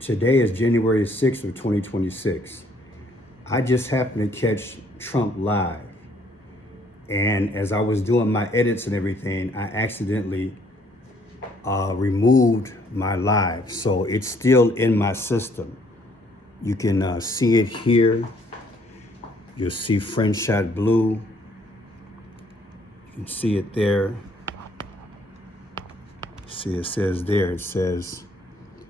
Today is January 6th of 2026. I just happened to catch Trump live. And as I was doing my edits and everything, I accidentally removed my live. So it's still in my system. You can see it here. You'll see French Shot Blue. You can see it there. See, it says there, it says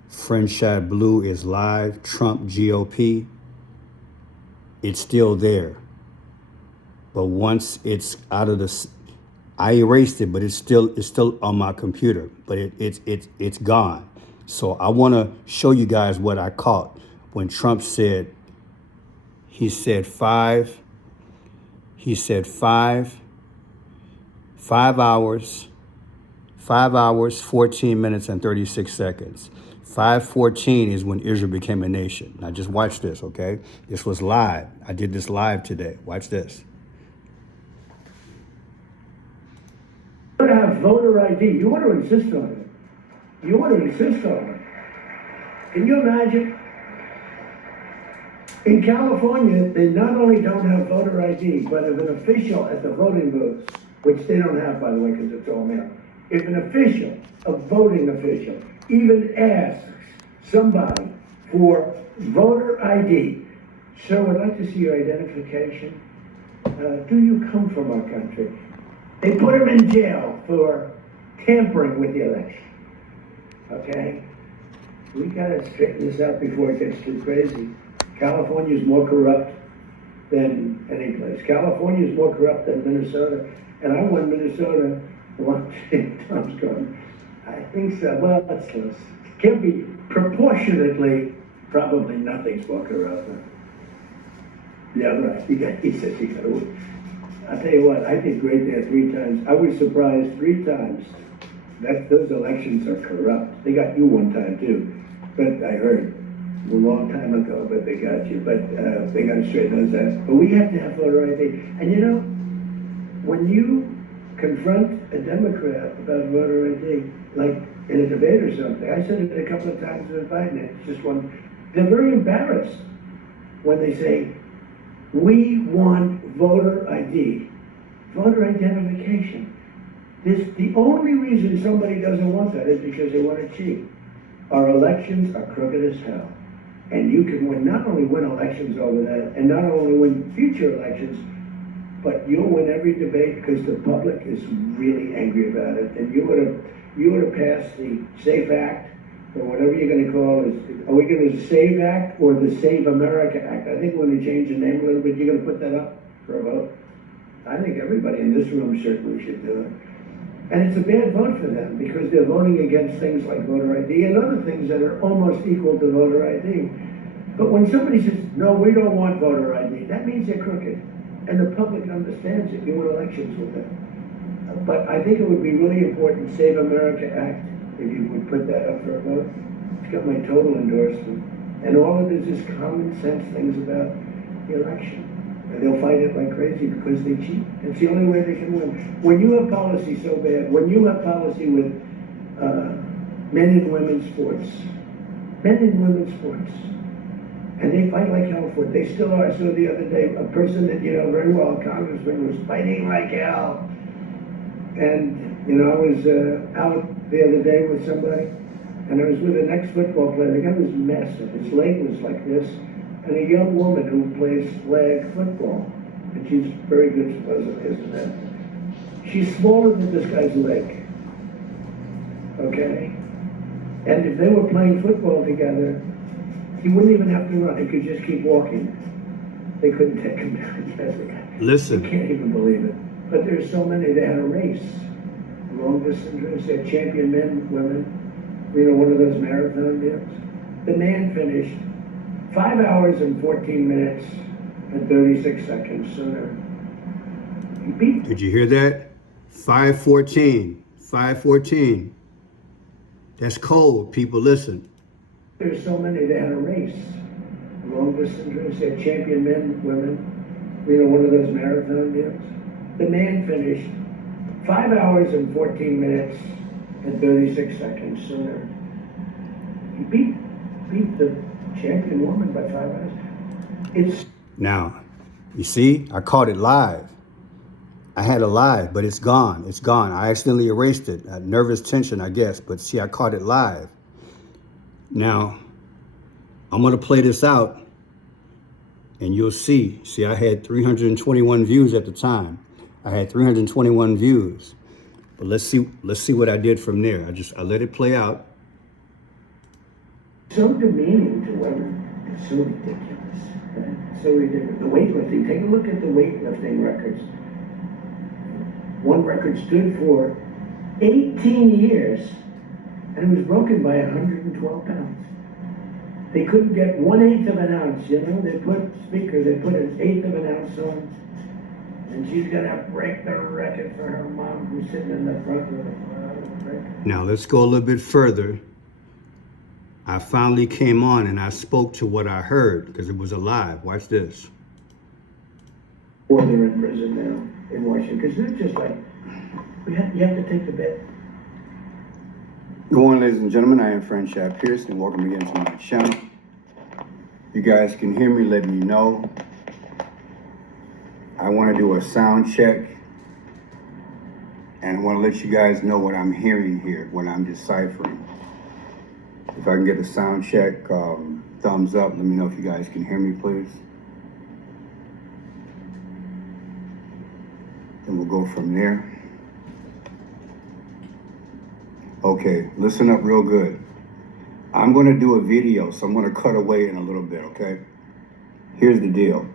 French Shot Blue is live, Trump GOP. It's still there. But once it's out of the, I erased it, but it's still on my computer, but it's gone. So I want to show you guys what I caught when Trump said, he said five 5 hours, 14 minutes and 36 seconds. 5:14 is when Israel became a nation. Now just watch this, okay? This was live. I did this live today. Watch this. You want to have voter ID. You want to insist on it. You want to insist on it. Can you imagine? In California, they not only don't have voter ID, but if an official at the voting booths, which they don't have, by the way, because it's all mail, if an official, a voting official, even asks somebody for voter ID, sir, would like to see your identification. Do you come from our country? They put him in jail for tampering with the election. Okay? We gotta straighten this out before it gets too crazy. California is more corrupt than any place. California is more corrupt than Minnesota. And I won Minnesota one time's gone. I think so. Well, that's close. It can be proportionately, probably nothing's more corrupt. Yeah, right. He says he got to win. I'll tell you what, I did great there 3 times. I was surprised 3 times that those elections are corrupt. They got you 1 time too, but I heard a long time ago, but they got you. But they got to straighten those out. But we have to have voter ID. And you know, when you confront a Democrat about voter ID, like in a debate or something, I said it a couple of times with Biden, it's just one, they're very embarrassed when they say, we want voter ID, voter identification. The only reason somebody doesn't want that is because they want to cheat. Our elections are crooked as hell. And you can win, not only win elections over that, and not only win future elections, but you'll win every debate because the public is really angry about it. And you would have passed the SAFE Act, or whatever you're going to call it. Are we going to SAVE Act or the Save America Act? I think we're going to change the name a little bit. You're going to put that up for a vote? I think everybody in this room certainly should do it. And it's a bad vote for them because they're voting against things like voter ID and other things that are almost equal to voter ID. But when somebody says, no, we don't want voter ID, that means they're crooked. And the public understands it. You win elections with them. But I think it would be really important, Save America Act, if you would put that up for a vote. It's got my total endorsement. And all it is common sense things about the election. And they'll fight it like crazy because they cheat. It's the only way they can win. When you have policy so bad, when you have policy with men and women's sports, and they fight like hell for it. They still are. I saw the other day a person that you know very well, a congressman, was fighting like hell. And you know, I was out the other day with somebody, and I was with an ex-football player. The guy was massive. His leg was like this, and a young woman who plays flag football, and she's very good, supposedly, isn't that? She's smaller than this guy's leg. Okay, and if they were playing football together, he wouldn't even have to run. He could just keep walking. They couldn't take him down. Listen. You can't even believe it. But there's so many. They had a race, long distance race. They had champion men, women. You know, one of those marathon deals. The man finished 5 hours and 14 minutes and 36 seconds sooner. He beat. Did you hear that? 5:14. 5:14. That's cold, people. Listen. There's so many. They had a race, long distance race. They had champion men, women. You know, one of those marathon deals. The man finished 5 hours and 14 minutes and 36 seconds sooner. He beat beat the champion woman by 5 minutes. It's Now, you see, I caught it live. I had it live, but it's gone. It's gone. I accidentally erased it. Nervous tension, I guess. But see, I caught it live. Now, I'm going to play this out, and you'll see. See, I had 321 views at the time. I had 321 views. But let's see what I did from there. I let it play out. so demeaning to women. It's so ridiculous. Right? So ridiculous. The weightlifting, take a look at the weightlifting records. One record stood for 18 years, and it was broken by 112 pounds. They couldn't get 1/8 of an ounce, you know? They put 1/8 of an ounce on, and she's gonna break the record for her mom who's sitting in the front of the record. Now, let's go a little bit further. I finally came on and I spoke to what I heard because it was alive. Watch this. Or they're in prison now in Washington, because they're just like, you have to take the bet. Good morning, ladies and gentlemen. I am French Shad Pierce, and welcome again to my channel. You guys can hear me, let me know. I want to do a sound check, and I want to let you guys know what I'm hearing here, what I'm deciphering. If I can get a sound check, thumbs up. Let me know if you guys can hear me, please. And we'll go from there. Okay, listen up real good. I'm going to do a video, so I'm going to cut away in a little bit, okay? Here's the deal.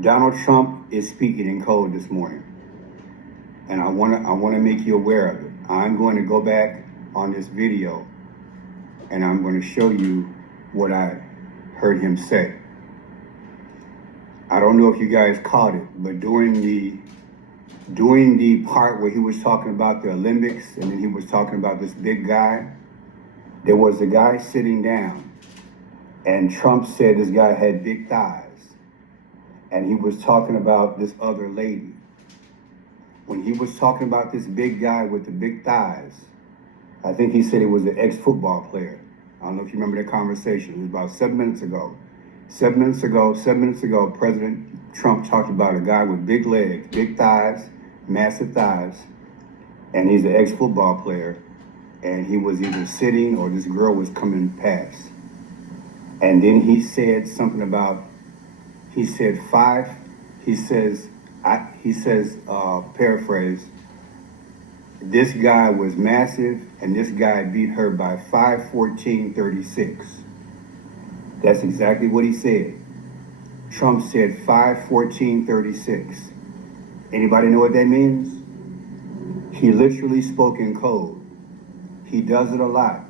Donald Trump is speaking in code this morning, and I want to make you aware of it. I'm going to go back on this video, and I'm going to show you what I heard him say. I don't know if you guys caught it, but during the part where he was talking about the Olympics, and then he was talking about this big guy, there was a guy sitting down, and Trump said this guy had big thighs, and he was talking about this other lady. When he was talking about this big guy with the big thighs, I think he said he was an ex-football player. I don't know if you remember that conversation. It was about 7 minutes ago. 7 minutes ago, President Trump talked about a guy with big legs, big thighs, massive thighs, and he's an ex-football player, and he was either sitting or this girl was coming past. And then he said something about, paraphrase, this guy was massive and this guy beat her by 5:14:36. That's exactly what he said. Trump said 5:14:36. Anybody know what that means? He literally spoke in code. He does it a lot.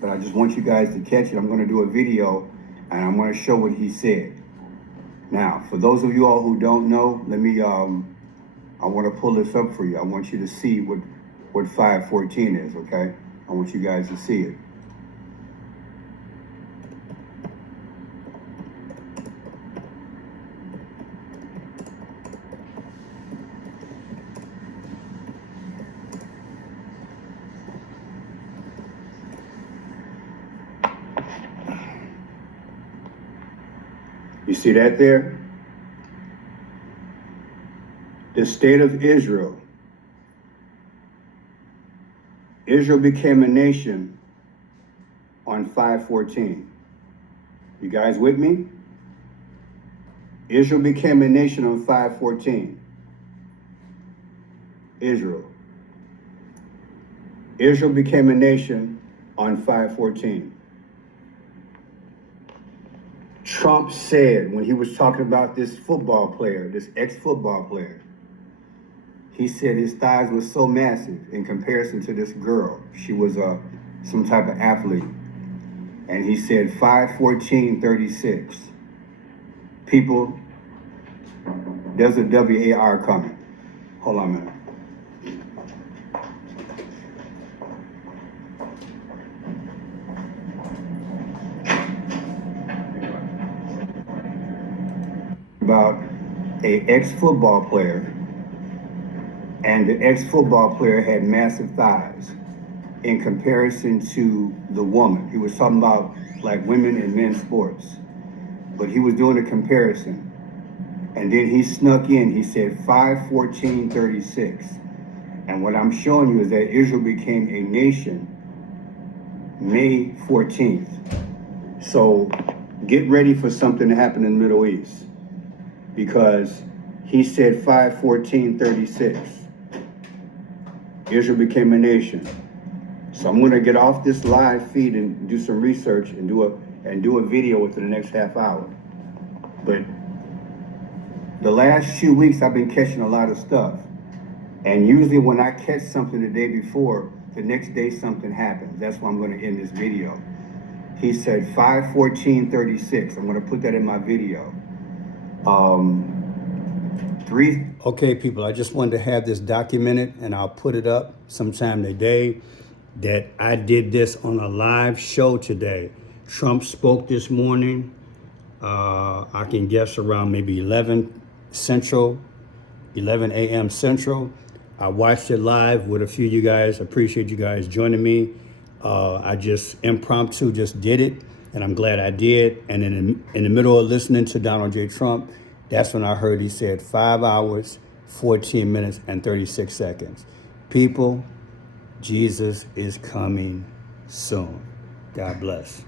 But I just want you guys to catch it. I'm going to do a video and I'm going to show what he said. Now, for those of you all who don't know, I want to pull this up for you. I want you to see what 5:14 is, okay? I want you guys to see it. You see that there? The state of Israel. Israel became a nation on 5:14. You guys with me? Israel became a nation on 5:14. Israel. Israel became a nation on 5:14. Trump said when he was talking about this football player, this ex-football player, he said his thighs were so massive in comparison to this girl. She was some type of athlete. And he said 5:14:36. People, there's a WAR coming. Hold on a minute. About a ex-football player, and the ex-football player had massive thighs. in comparison to the woman. He was talking about like women in men's sports, but he was doing a comparison. And then he snuck in, he said 5/14/36. And what I'm showing you is that Israel became a nation May 14th. So get ready for something to happen in the Middle East, because he said 5/14/36. Israel became a nation. So I'm gonna get off this live feed and do some research and do a video within the next half hour. But the last few weeks I've been catching a lot of stuff. And usually when I catch something the day before, the next day something happens. That's why I'm gonna end this video. He said 5/14/36. I'm gonna put that in my video. Okay, people, I just wanted to have this documented, and I'll put it up sometime today, that I did this on a live show today. Trump spoke this morning, I can guess around maybe 11 a.m. Central. I watched it live with a few of you guys. Appreciate you guys joining me. I just impromptu just did it, and I'm glad I did. And in the middle of listening to Donald J. Trump, that's when I heard he said 5 hours, 14 minutes, and 36 seconds. People, Jesus is coming soon. God bless.